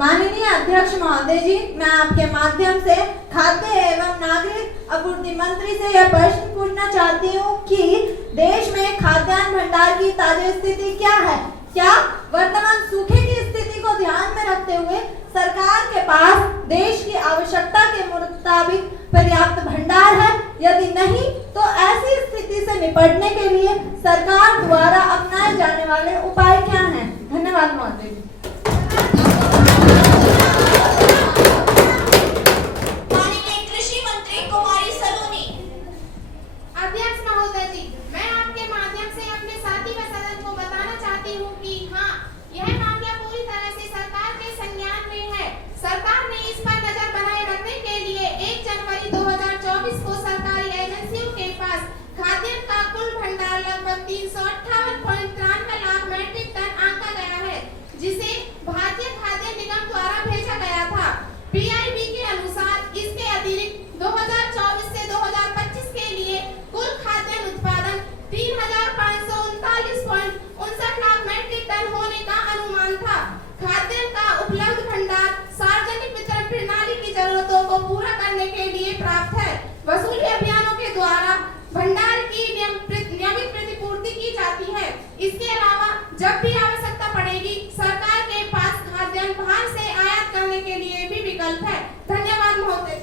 माननीय अध्यक्ष महोदय जी, मैं आपके माध्यम से खाद्य एवं नागरिक आपूर्ति मंत्री से यह प्रश्न पूछना चाहती हूँ कि देश में खाद्यान्न भंडार की ताजा स्थिति क्या है? क्या वर्तमान सूखे की स्थिति को ध्यान में रखते हुए सरकार के पास देश की आवश्यकता के मुताबिक पर्याप्त भंडार है? यदि नहीं तो ऐसी स्थिति से निपटने के लिए सरकार द्वारा अपनाए जाने वाले उपाय क्या हैं? धन्यवाद महोदय। अध्यक्ष महोदय जी, मैं आपके माध्यम से अपने साथी व सदन को बताना चाहती हूँ कि हाँ, यह मामला पूरी तरह से सरकार के संज्ञान में है। सरकार ने इस पर नजर बनाए रखने के लिए 1 जनवरी 2024 को सरकारी एजेंसियों के पास खाद्यान्न का कुल भंडार लगभग 358.93 लाख मैट्रिक टन आंका गया है, जिसे भारतीय खाद्य निगम द्वारा भेजा गया था। पीआईबी के अनुसार इसके अतिरिक्त 2024 से 2025 के लिए कुल खाद्यान्न उत्पादन 3,539.59 लाख मैट्रिक टन होने का अनुमान था। खाद्यान्न का उपलब्ध भंडार सार्वजनिक वितरण प्रणाली की जरूरतों को पूरा करने के लिए प्राप्त है। वसूली अभियानों के द्वारा भंडार की नियमित प्रतिपूर्ति की जाती है। इसके अलावा जब भी आवश्यकता पड़ेगी, सरकार के पास खाद्यान्न बाहर से आयात करने के लिए भी विकल्प है। धन्यवाद महोदय।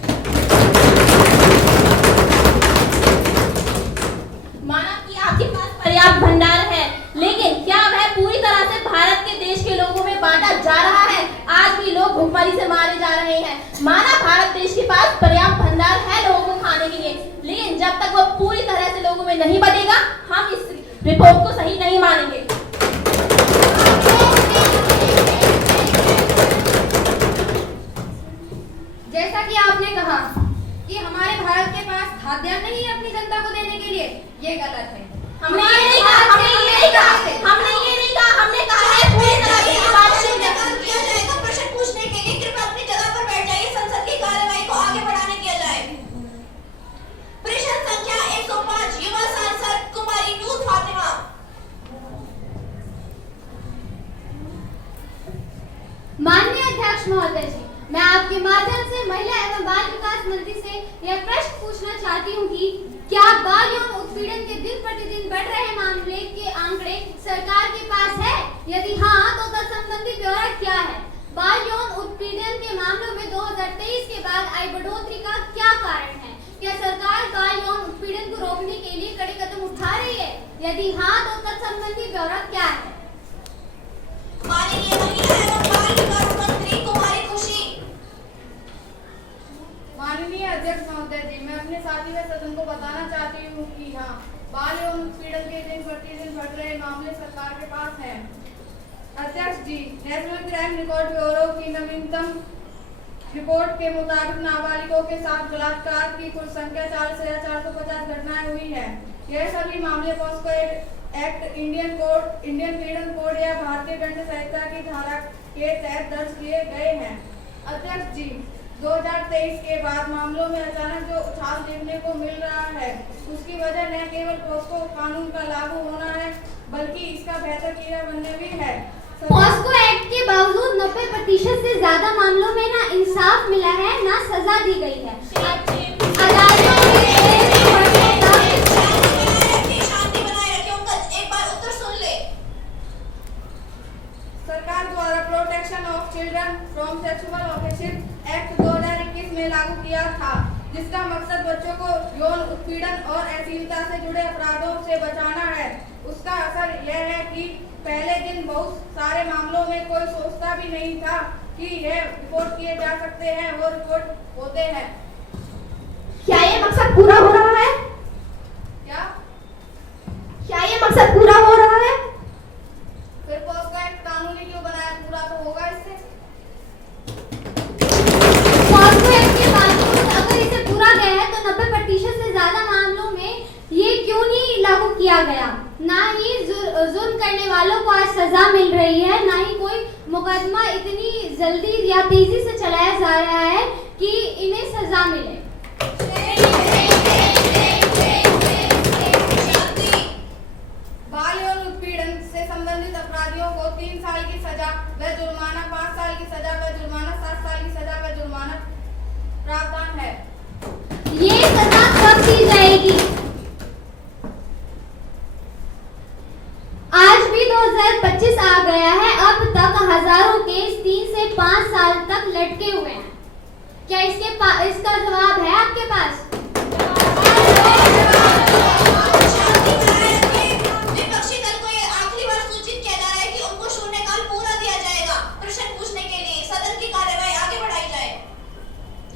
माना कि आपके पास पर्याप्त भंडार है, लेकिन क्या वह पूरी तरह से भारत के देश के लोगों में बांटा जा रहा है? आज भी लोग भूखमरी से मारे जा रहे हैं। माना भारत देश के पास पर्याप्त भंडार है लोगों को खाने के लिए, लेकिन जब तक वह पूरी तरह से लोगों में नहीं बनेगा, हम इस रिपोर्ट को सही नहीं मानेंगे। जैसा कि आपने कहा कि हमारे भारत के पास खाद्यान्न नहीं है अपनी जनता को देने के लिए, ये गलत है। हमने ये नहीं कहा, हमने कहा है पूरी तरह से बातचीत किया जाएगा। प्रश्न पूछने के लिए कृपया अपनी जगह पर बैठ जाइए। संसद की कार्यवाही को आगे बढ़ाने किया जाए। प्रश्न संख्या 105 युवा सांसद कुमारी नूर फातिमा। माननीय अध्यक्ष महोदय जी, मैं आपके माध्यम से महिला एवं बाल विकास मंत्री से यह प्रश्न पूछना चाहती हूँ कि क्या बाल यौन उत्पीड़न के दिन प्रतिदिन बढ़ रहे मामले के आंकड़े सरकार के पास है? यदि हाँ, तो तत्संबंधी ब्यौरा क्या है? बाल यौन उत्पीड़न के मामलों में 2023 के बाद आई बढ़ोतरी का क्या कारण है? क्या सरकार बाल यौन उत्पीड़न को रोकने के लिए कड़े कदम उठा रही है? यदि हाँ, तो तत्संबंधी ब्यौरा क्या है? माननीय महिला एवं बाल विकास मंत्री कुमारी खुशी। माननीय अध्यक्ष महोदय जी, मैं अपने साथी व सदन को बताना चाहती हूँ कि हाँ, बाल यौन उत्पीड़न के दिन प्रतिदिन बढ़ रहे मामले सरकार के पास हैं। अध्यक्ष जी, नेशनल क्राइम रिकॉर्ड ब्यूरो की नवीनतम रिपोर्ट के मुताबिक नाबालिगों के साथ बलात्कार की कुल संख्या 4,450 घटनाएं हुई है। यह सभी मामले पॉस्को एक्ट, इंडियन पीड़न कोड या भारतीय दंड संहिता की धारा के तहत दर्ज किए गए हैं। अध्यक्ष जी, 2023 के बाद मामलों में अचानक जो उछाल देखने को मिल रहा है, उसकी वजह न केवल पॉस्को कानून का लागू होना है, बल्कि इसका बेहतर किया बनने भी है। पॉस्को एक्ट के बावजूद 90% से ज्यादा मामलों में ना इंसाफ मिला है, ना सजा दी गई है। अदालतों में शांति बनाए रखें। एक बार उत्तर सुन ले। सरकार द्वारा protection of children from sexual offences act 2021 में लागू किया था, जिसका मकसद बच्चों को यौन उत्पीड़न और अश्लीलता से जुड़े अपराधों से बचाना है। उसका असर यह है कि पहले दिन बहुत सारे मामलों में कोई सोचता भी नहीं था कि यह रिपोर्ट किए जा सकते हैं, वो रिपोर्ट होते हैं। क्या ये मकसद पूरा हो रहा है? क्या ये मकसद पूरा हो रहा है? फिर पॉस्को एक्ट कानूनी क्यों बनाया? पूरा तो होगा इससे। पॉस्को एक्ट के बावजूद अगर इसे पूरा गया है, तो 90% से ज्यादा मामलों में ये क्यों नहीं लागू किया गया? ना ही जुर्म करने वालों को आज सजा मिल रही है, ना ही कोई मुकदमा इतनी जल्दी या तेजी से चलाया जा रहा है कि इन्हें सजा मिले। बाल यौन उत्पीड़न से संबंधित अपराधियों को 3 साल की सजा व जुर्माना, 5 साल की सजा व जुर्माना प्रावधान है। ये सजा कब दी जाएगी? आज भी 2025 आ गया है, अब तक हजारों केस 3 से 5 साल तक लटके हुए हैं। क्या इसका जवाब है आपके पास? विपक्षी दल को ये आखिरी बार सूचित किया जा रहा है कि उनको शून्यकाल पूरा दिया जाएगा प्रश्न पूछने के लिए सदन की कार्यवाही आगे बढ़ाई जाए।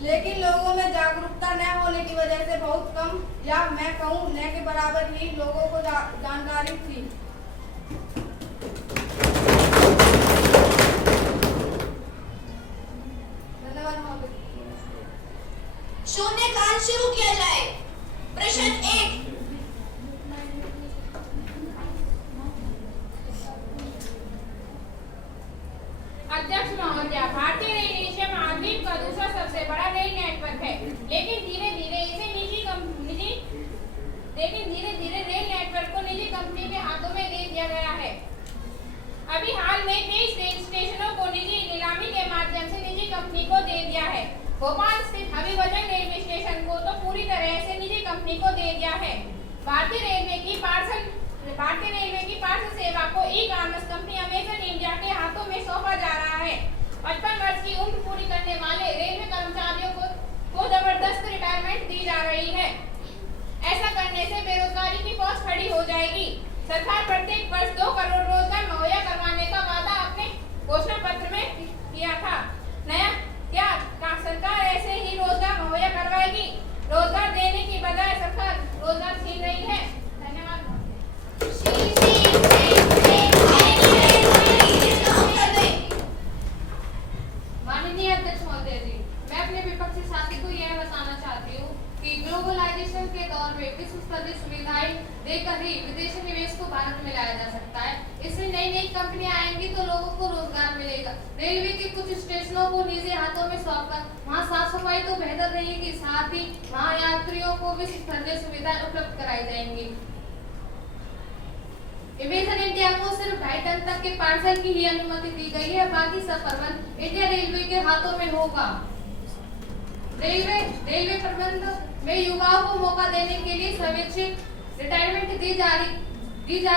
लेकिन लोगों में जागरूकता न होने की वजह से बहुत कम या मैं कहूँ न के बराबर ही लोगों को जानकारी थी। शून्यकाल शुरू किया जाए। प्रश्न 1। अध्यक्ष महोदया, भारतीय रेल एशिया महाद्वीप का दूसरा सबसे बड़ा रेल नेटवर्क है, लेकिन धीरे धीरे रेल नेटवर्क को निजी कंपनी के हाथों में दे दिया गया है। अभी हाल में 23 रेल स्टेशनों को निजी नीलामी के माध्यम से निजी कंपनी को दे दिया है। भोपाल स्थित हबीबगंज रेलवे स्टेशन को तो पूरी तरह से निजी कंपनी को दे दिया है। भारतीय रेलवे की पार्सल सेवा को e commerce company Amazon India के हाथों में सौंपा जा रहा है। 55 वर्ष की उम्र पूरी करने वाले रेलवे कर्मचारियों को जबरदस्त रिटायरमेंट दी जा रही है। ऐसा करने से बेरोजगारी की पहुंच खड़ी हो जाएगी। सरकार प्रत्येक वर्ष 2 करोड़ रोजगार मुहैया करवाने का वादा अपने घोषणा पत्र में किया था। क्या सरकार ऐसे ही रोजगार मुहैया करवाएगी? रोजगार देने की बजाय सरकार रोजगार छीन रही है। धन्यवाद। माननीय अध्यक्ष महोदय जी, मैं अपने विपक्षी साथी को यह बताना चाहती हूँ कि ग्लोबलाइजेशन के दौर में विश्व स्तरीय सुविधाएं देकर ही विदेशी निवेश को भारत में लाया जा सकता है। इसमें नई नई कंपनियां आएंगी तो लोगों को रोजगार मिलेगा। रेलवे के कुछ स्टेशनों को निजी हाथों में सौंपकर वहाँ साफ सफाई तो बेहतर रहेगी, साथ ही वहाँ यात्रियों को विश्व स्तरीय सुविधाएं उपलब्ध कराई जाएंगी। अमेजन इंडिया को सिर्फ 2.5 टन तक के पार्सल की ही अनुमति दी गई है, बाकी सब प्रबंध इंडिया रेलवे के हाथों में होगा। रेलवे प्रबंध में युवाओं को मौका देने के लिए स्वैच्छिक रिटायरमेंट दी जा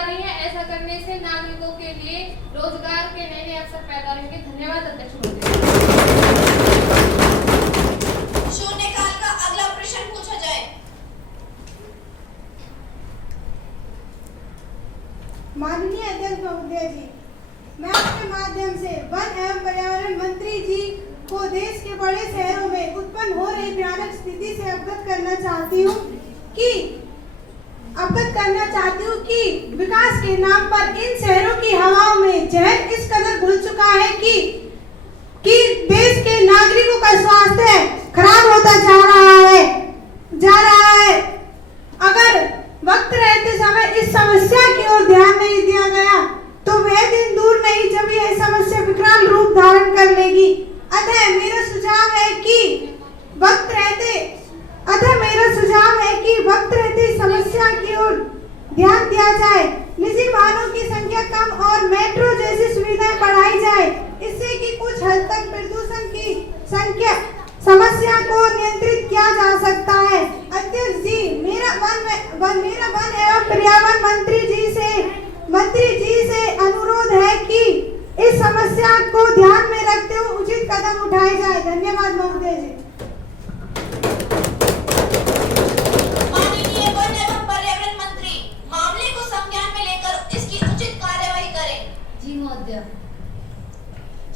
रही है। ऐसा करने से नागरिकों के लिए रोजगार के नए अवसर पैदा होंगे। धन्यवाद अध्यक्ष महोदय। शून्यकाल का अगला प्रश्न पूछा जाए। माननीय अध्यक्ष महोदय जी, मैं आपके माध्यम से वन एवं पर्यावरण मंत्री जी को देश के बड़े शहरों में उत्पन्न हो रही भयानक स्थिति से अवगत करना चाहती हूँ कि विकास के नाम पर इन शहरों की हवाओं में जहर इस कदर घुल चुका है कि देश के नागरिकों का स्वास्थ्य खराब होता जा रहा है। अगर वक्त रहते समय इस समस्या की ओर ध्यान नहीं दिया गया तो वह दिन दूर नहीं जब यह समस्या विकराल रूप धारण कर लेगी। अतः मेरा सुझाव है कि वक्त रहते समस्या की ओर ध्यान दिया जाए, निजी वाहनों की संख्या कम और मेट्रो जैसी सुविधाएं बढ़ाई जाए, इससे कि कुछ हद तक प्रदूषण की समस्या को नियंत्रित किया जा सकता है। अध्यक्ष जी, मेरा वन एवं पर्यावरण मंत्री जी से अनुरोध है कि इस समस्या को ध्यान में रखते हुए उचित कदम उठाए जाए। धन्यवाद महोदय जी। माननीय वन एवं पर्यावरण मंत्री मामले को संज्ञान में लेकर इसकी उचित कार्यवाही करें। जी महोदय।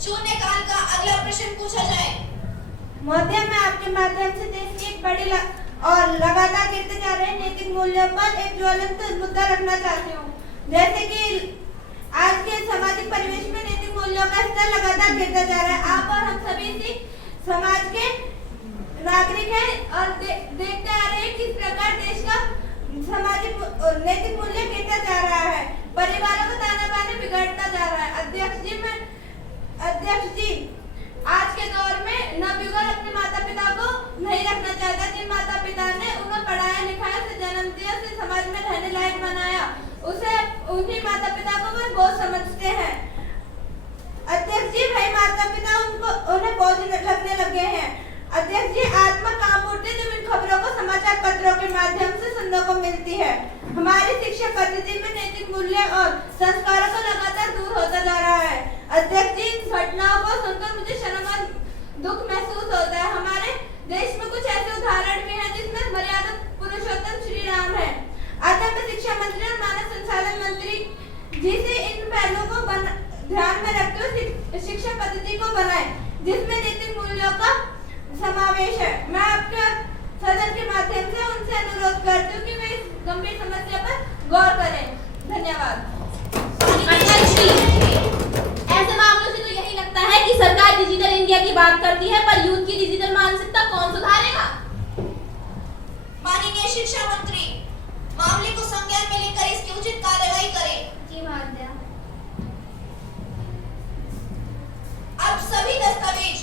शून्यकाल का अगला प्रश्न पूछा जाए। महोदय, मैं आपके माध्यम से देश की एक बड़ी और लगातार गिरते जा रहे नैतिक मूल्यों पर एक ज्वलंत मुद्दा रखना चाहती हूँ। जैसे कि आज के सामाजिक परिवेश में नैतिक मूल्यों का स्तर लगातार गिरता जा रहा है। आप और हम सभी समाज के नागरिक हैं और देखते आ रहे हैं किस प्रकार देश का सामाजिक नैतिक मूल्य गिरता जा रहा है। परिवारों का ताना बाना बिगड़ता जा रहा है। अध्यक्ष जी, आज के दौर में नवयुवक अपने माता पिता को नहीं रखना चाहता। जिन माता पिता ने उन्हें पढ़ाया लिखाया, से जन्म दिया, से समाज में रहने लायक बनाया, उन्हीं माता पिता को वो बोझ समझते हैं। अध्यक्ष जी, भाई माता पिता उन्हें बोझ लगने लगे हैं। अध्यक्ष जी, मूल्य और संस्कारों का लगातार दूर होता जा रहा है। अध्यक्ष जी, इन घटनाओं को सुनकर मुझे शर्म और दुख महसूस होता है। हमारे देश में कुछ ऐसे उदाहरण भी हैं जिसमें मर्यादा पुरुषोत्तम श्री राम है। अतः मैं शिक्षा मंत्री और मानव संसाधन मंत्री जी से इन पहलुओं को ध्यान में रखते हुए शिक्षा पद्धति को बनाए जिसमें नैतिक मूल्यों का समावेश है। मैं आपके सदन के माध्यम से उनसे अनुरोध करती हूँ कि वे इस गंभीर समस्या पर गौर करें। धन्यवाद। ऐसे मामलों से तो यही लगता है कि सरकार डिजिटल इंडिया की बात करती है, पर यूथ की डिजिटल मानसिकता कौन सुधारेगा? माननीय शिक्षा मंत्री, मामले को संज्ञान में लेकर इसकी उचित कार्रवाई करें। जी महोदय। अब सभी दस्तावेज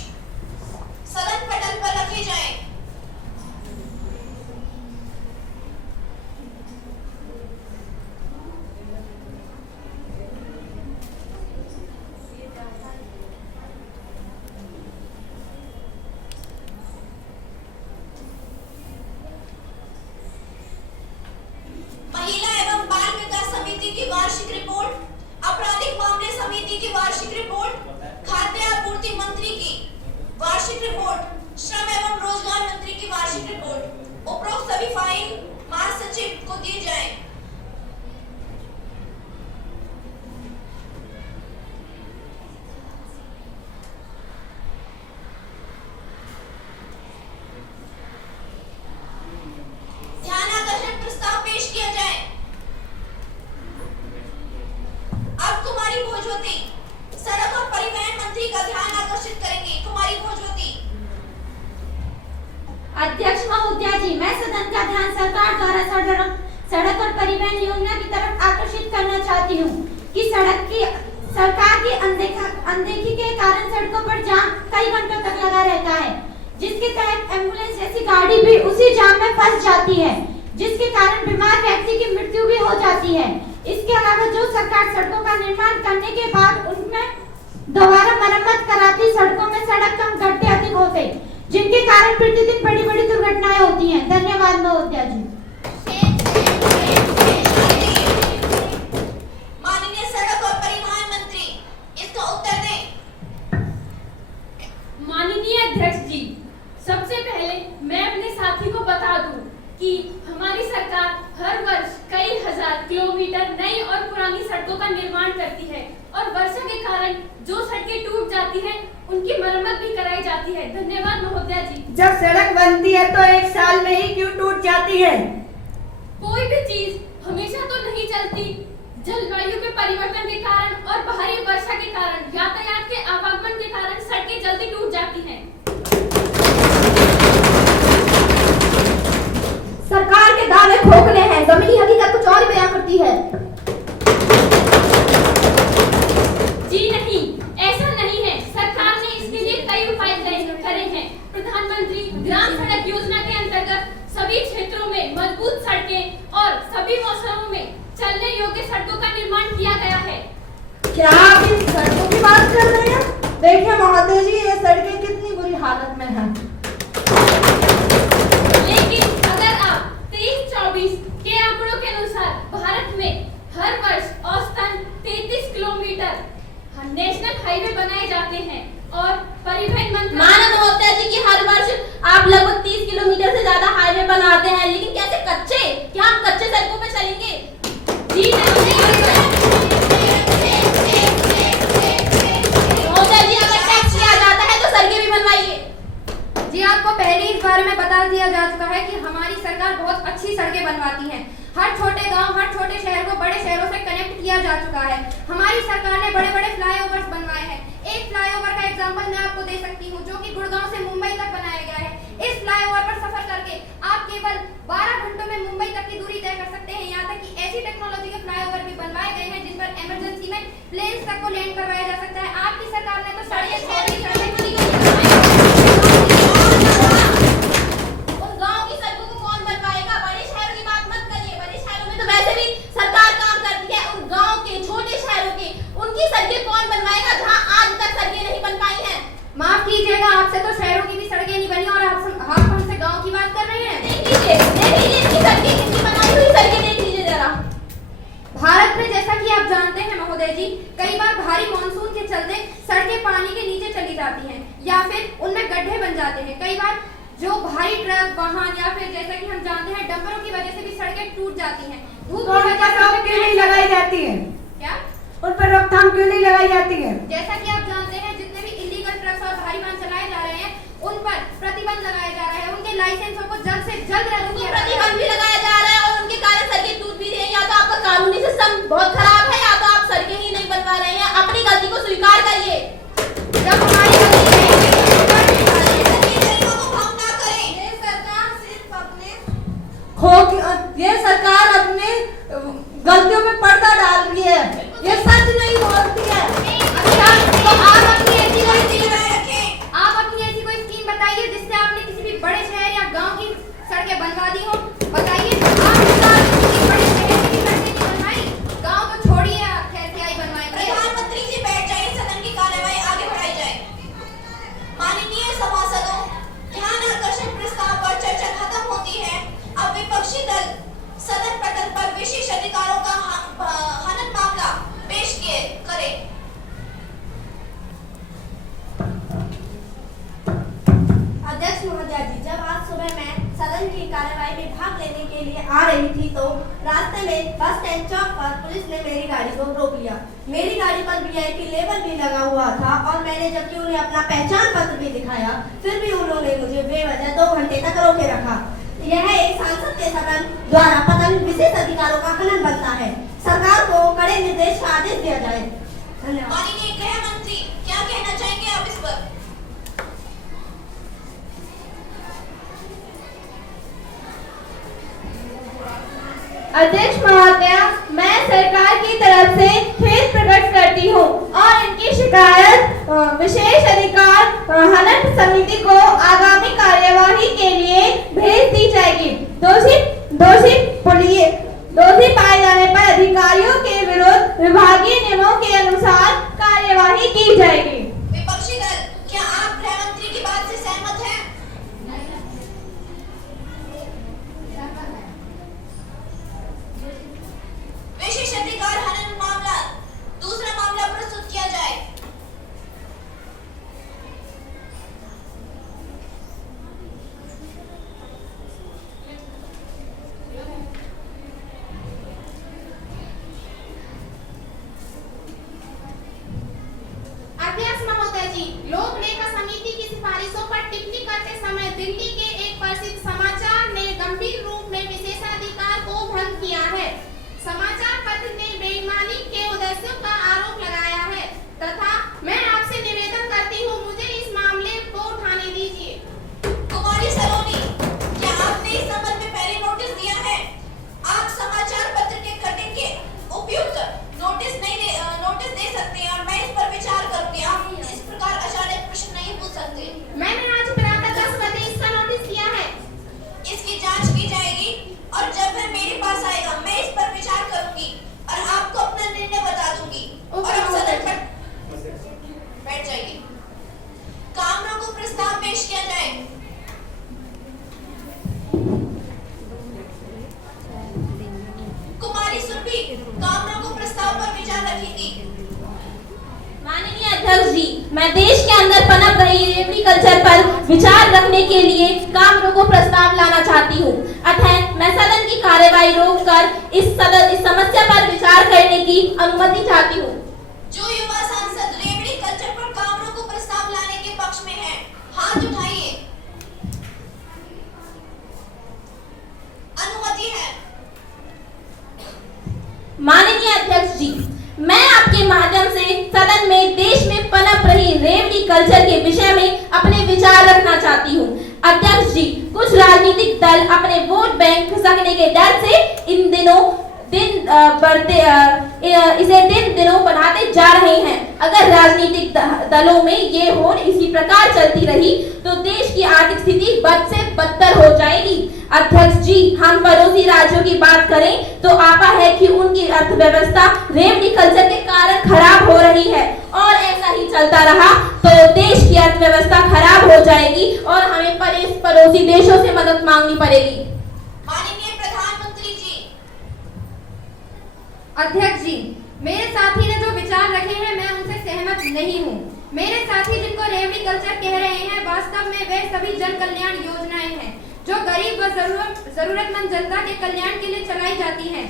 सदन पटल पर रखे जाएं। महिला एवं बाल विकास समिति की वार्षिक रिपोर्ट, आपराधिक मामले समिति की वार्षिक रिपोर्ट, खाद्य आपूर्ति मंत्री की वार्षिक रिपोर्ट, श्रम एवं रोजगार मंत्री की वार्षिक रिपोर्ट, उपरोक्त सभी फाइल महासचिव को दिए जाएं। ध्यानाकर्षण प्रस्ताव पेश किया जाए। अब कुमारी भोजवती सड़क और परिवहन मंत्री का ध्यान आकर्षित करेंगे। कुमारी भोजवती। अध्यक्ष महोदया जी, मैं सदन का ध्यान सरकार द्वारा सड़क और परिवहन योजना की तरफ आकर्षित करना चाहती हूँ कि सरकार की अनदेखी के कारण सड़कों पर जाम कई घंटों तक लगा रहता है, जिसके तहत एम्बुलेंस जैसी गाड़ी भी उसी जाम में फंस जाती है, जिसके कारण बीमार व्यक्ति की मृत्यु भी हो जाती है। इसके अलावा जो सरकार सड़कों का निर्माण करने के बाद उनमें दोबारा मरम्मत कराती, सड़कों में सड़क कम गड्ढे अधिक होते, जिनके कारण प्रतिदिन बड़ी बड़ी दुर्घटनाएं होती हैं। धन्यवाद महोदया जी। माननीय सड़क और परिवहन मंत्री इसका उत्तर दें। माननीय अध्यक्ष जी, सबसे पहले मैं अपने साथी को बता दूं कि हमारी सरकार हर वर्ष कई हजार किलोमीटर नई और पुरानी सड़कों का निर्माण करती है और वर्षा के कारण जो सड़कें टूट जाती हैं उनकी मरम्मत भी कराई जाती है। धन्यवाद महोदया जी। जब सड़क बनती है तो एक साल में ही क्यों टूट जाती है? कोई भी चीज हमेशा तो नहीं चलती। जलवायु के परिवर्तन के कारण और भारी वर्षा के कारण, यातायात के आवागमन के कारण सड़कें जल्दी टूट जाती हैं। सरकार के दावे खोखले हैं, जमीनी हकीकत कुछ और ही बयां करती है। जी नहीं, ऐसा नहीं है। सरकार ने इसके लिए कई उपाय करे हैं। प्रधानमंत्री ग्राम सड़क योजना के अंतर्गत सभी क्षेत्रों में मजबूत सड़कें और सभी मौसमों में चलने योग्य सड़कों का निर्माण किया गया है। क्या आप इन सड़कों की बात कर रहे हैं? देखिए महोदय जी, ये सड़कें कितनी बुरी हालत में हैं। लेकिन अगर आप 23-24 के आंकड़ों के अनुसार भारत में हर वर्ष औसतन 33 किलोमीटर नेशनल हाईवे बनाए जाते हैं और परिवहन मंत्री माननीय महोदया जी की हर वर्ष आप लगभग 30 किलोमीटर से ज्यादा हाईवे बनाते हैं, लेकिन कैसे कच्चे? क्या हम कच्चे सड़कों पे चलेंगे? जी नहीं। महोदया जी, अगर टैक्स लिया जाता है तो सड़कें भी बनवाइए। जी, आपको पहले इस बारे में बता दिया जा चुका है कि हमारी सरकार बहुत अच्छी सड़कें बनवाती है। हर छोटे गांव, हर छोटे शहर को बड़े शहरों से कनेक्ट किया जा चुका है। हमारी सरकार ने बड़े बड़े फ्लाईओवर्स बनवाए हैं। एक फ्लाईओवर का एग्जांपल मैं आपको दे सकती हूँ, जो कि गुड़गांव से मुंबई तक बनाया गया है। इस फ्लाईओवर पर सफर करके आप केवल 12 घंटों में मुंबई तक की दूरी तय कर सकते हैं। यहाँ तक कि ऐसी टेक्नोलॉजी के फ्लाईओवर भी बनवाए गए हैं जिन पर इमरजेंसी में प्लेन्स तक को लैंड करवाया जा सकता है। आपकी सरकार ने तो साढ़े 6 की सड़कें वैसे भी सरकार काम करती है। उन गांव के, छोटे शहरों के, उनकी सड़कें कौन बनवाएगा जहां आज तक सड़कें नहीं बन पाई हैं? माफ कीजिएगा, आपसे तो शहरों की भी सड़कें नहीं बनी और आप हमसे गांव की बात कर रहे हैं। देख लीजिए इनकी सड़कें, इनकी बनाई हुई सड़कें देख लीजिए जरा। भारत में जैसा कि आप जानते हैं महोदय जी, कई बार भारी मानसून के चलते सड़कें पानी के नीचे चली जाती हैं या फिर उनमें गड्ढे बन जाते हैं। कई बार जो भारी ट्रक वाहन या फिर जैसा कि हम जानते हैं डंपरों की वजह से भी सड़कें टूट जाती हैं। धूप की वजह से रोक क्यों नहीं लगाई जाती है? क्या उन पर रोकथाम क्यों नहीं लगाई जाती है? जैसा कि आप जानते हैं जितने भी इलीगल ट्रक्स और भारी वाहन चलाए जा रहे हैं उन पर प्रतिबंध लगाया जा रहा है। उनके लाइसेंसों को जल्द से जल्द रद्द किया जाए। प्रतिबंध भी लगाया जा रहा है और उनके कारण सड़कें टूट भी रही हैं। या तो आपका कानूनी सिस्टम बहुत खराब है या तो आप सड़कें ही नहीं बनवा रहे हैं। अपनी गलती को स्वीकार करिए। जब हमारी गलती है ये सरकार अपने गलतियों में पर्दा डाल रही है, ये सच नहीं बोलती है। अच्छा, तो आप अपनी ऐसी कोई स्कीम बताइए जिससे आपने किसी भी बड़े शहर या गांव की सड़कें बनवा दी हो। बताइए, आप किसी बड़े शहर की सड़कें नहीं बनवाई, गांव तो छोड़िए, आप कैसे आई बनवाई। प्रधानमंत्री जी बैठ जाइए, सदन की कार्यवाही आगे बढ़ाई जाए। माननीय सभासदों, ध्यान आकर्षण प्रस्ताव पर चर्चा खत्म होती है। अब विपक्षी दल सदन पटल पर विशेष अधिकारों का हनन मामला पेश करे। अध्यक्ष महोदया जी, जब आज सुबह मैं सदन की कार्यवाही में भाग लेने के लिए आ रही थी तो रास्ते में बस स्टैंड चौक पर पुलिस ने मेरी गाड़ी को रोक लिया। मेरी गाड़ी पर VIP लेबल भी लगा हुआ था और मैंने जबकि उन्हें अपना पहचान पत्र भी दिखाया, फिर भी उन्होंने मुझे बेवजह 2 घंटे तक रोके रखा। यह एक सांसद के सदन द्वारा पतन विशेष अधिकारों का हनन बनता है। सरकार को कड़े निर्देश का आदेश दिया जाए। धन्यवाद। माननीय गृह मंत्री, क्या कहना चाहेंगे आप इस पर? अध्यक्ष महोदया, मैं सरकार की तरफ से खेद प्रकट करती हूँ और इनकी शिकायत विशेष अधिकार हनन समिति को आगामी कार्यवाही के लिए भेज दी जाएगी। दोषी पाए जाने पर अधिकारियों के विरुद्ध विभागीय नियमों के अनुसार कार्यवाही की जाएगी। विपक्षी दल, क्या आप गृह मंत्री की बात से सहमत हैं? विशेष अधिकार हनन मामला, दूसरा मामला प्रस्तुत किया जाए। अध्यक्ष महोदय जी, लोक लेखा समिति की सिफारिशों पर टिप्पणी करते समय दिल्ली के एक प्रसिद्ध समाचार ने गंभीर रूप में विशेषाधिकार को भंग किया है। समाचार पत्र ने बेईमानी के उद्देश्यों का आरोप लगाया है तथा मैं आपसे निवेदन करती हूँ, मुझे इस मामले को उठाने दीजिए। कुमारी सलोनी, क्या आपने इस संबंध में पहले नोटिस दिया है? आप समाचार पत्र के कटिंग के उपयुक्त नोटिस दे सकते हैं और मैं इस पर विचार करूंगी। आप इस प्रकार अचानक प्रश्न नहीं पूछ सकते। मैंने आज प्रातः 10 बजे इसका नोटिस दिया है। इसकी जांच की जाएगी और जब वह मेरे पास आएगा मैं इस पर विचार करूंगी और आपको अपना निर्णय बता दूंगी। और अब सदन पर बैठ जाइए। कामरों को प्रस्ताव पेश किया जाए। कुमारी सुरभि, कामरों को प्रस्ताव पर विचार रखेंगी। माननीय अध्यक्ष जी, मैं देश के अंदर पनप रही रेवड़ी कल्चर पर विचार रखने के लिए कामरों को प्रस्ताव लाना चाहती हूँ। अतः मैं सदन की कार्यवाही रोककर इस समस्या पर विचार करने की अनुमति चाहती हूँ। जो युवा सांसद रेवड़ी कल्चर पर कामरों को प्रस्ताव लाने के पक्ष में है, हाथ उठाइए। अनुमति है। माननीय अध्यक्ष जी, मैं आपके माध्यम से सदन में देश में पनप रही रेवड़ी कल्चर के विषय में अपने विचार रखना चाहती हूँ। अध्यक्ष जी, कुछ राजनीतिक दल अपने वोट बैंक खिसकने के डर से इन दिनों इसे दिन दिनों बढ़ाते जा रहे हैं। अगर राजनीतिक दलों में ये होड़ इसी प्रकार चलती रही तो देश की आर्थिक स्थिति बद से बदतर हो जाएगी। अध्यक्ष जी, हम पड़ोसी राज्यों की बात करें तो आपा है कि उनकी अर्थव्यवस्था रेवड़ी कल्चर के कारण खराब हो रही है और ऐसा ही चलता रहा तो देश की अर्थव्यवस्था खराब हो जाएगी और हमें पड़ोसी देशों से मदद मांगनी पड़ेगी। माननीय प्रधानमंत्री जी, अध्यक्ष जी, मेरे साथी ने जो विचार रखे हैं मैं उनसे सहमत नहीं हूँ। मेरे साथी जिनको रेवड़ी कल्चर कह रहे हैं, वास्तव में वे सभी जन कल्याण योजनाएं हैं जो गरीब व जरूरतमंद जनता के कल्याण के लिए चलाई जाती हैं।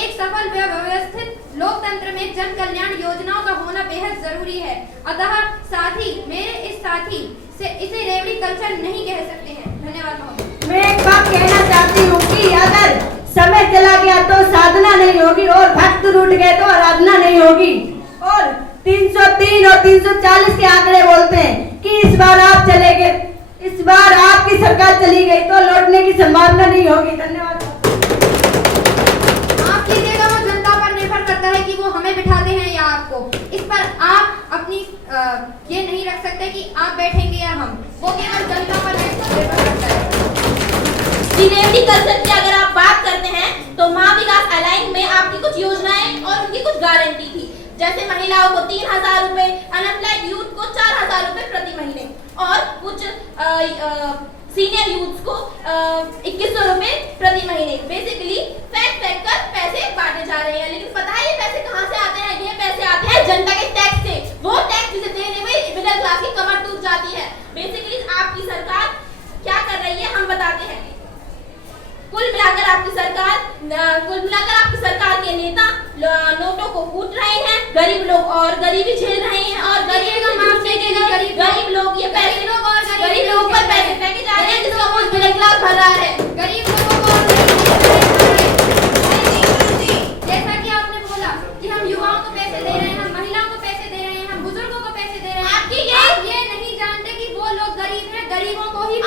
एक सफल व व्यवस्थित लोकतंत्र में जन कल्याण योजनाओं का होना बेहद जरूरी है। अतः साथी मेरे इस साथी से इसे रेवड़ी कल्चर नहीं कह सकते हैं। धन्यवाद महोदय। मैं एक बात कहना चाहती हूँ कि अगर समय चला गया तो साधना नहीं होगी और भक्त रूठ गए तो आराधना नहीं होगी। और 303 और 340 के आंकड़े बोलते हैं कि इस बार आप चले गए, इस बार आपकी सरकार चली गई तो लौटने की संभावना नहीं होगी। धन्यवाद। आप कीजिएगा, वो जनता पर निर्भर करता है कि वो हमें बिठाते हैं या आपको। इस पर आप अपनी ये नहीं रख सकते कि आप बैठेंगे या हम, वो केवल जनता पर निर्भर करता है। रेवड़ी कल्चर की अगर आप बात करते हैं तो माँ विकास अलाइन में आपकी कुछ योजनाएं और उनकी कुछ गारंटी थी, जैसे महिलाओं को 3,000 रुपए, अनएम्प्लॉयड यूथ को 4,000 रुपए प्रति महीने और कुछ सीनियर यूथ को 2,100 रुपए प्रति महीने। बेसिकली फेंक कर पैसे बांटे जा रहे हैं, लेकिन पता है ये पैसे कहाँ से आते हैं? ये पैसे आते हैं जनता के टैक्स से। वो टैक्स जिसे देने में मिडिल क्लास की कमर टूट जाती है। बेसिकली आपकी सरकार क्या कर रही है हम बताते हैं। कुल मिलाकर आपकी सरकार के नेता नोटों को कूट रहे हैं, गरीब लोग और गरीबी झेल रहे हैं और गरीब लोग ये पैसे गरीब लोगों पर पैसे फेंके जा रहे हैं जिसका वो मिडिल क्लास भर रहा है। गरीब लोगों को जैसा कि आपने बोला कि हम युवाओं को पैसे दे रहे हैं, हम महिलाओं को पैसे दे रहे हैं, हम बुजुर्गों को पैसे दे रहे हैं। आपकी आप ये नहीं जानते कि वो लोग गरीब हैं, गरीबों को ही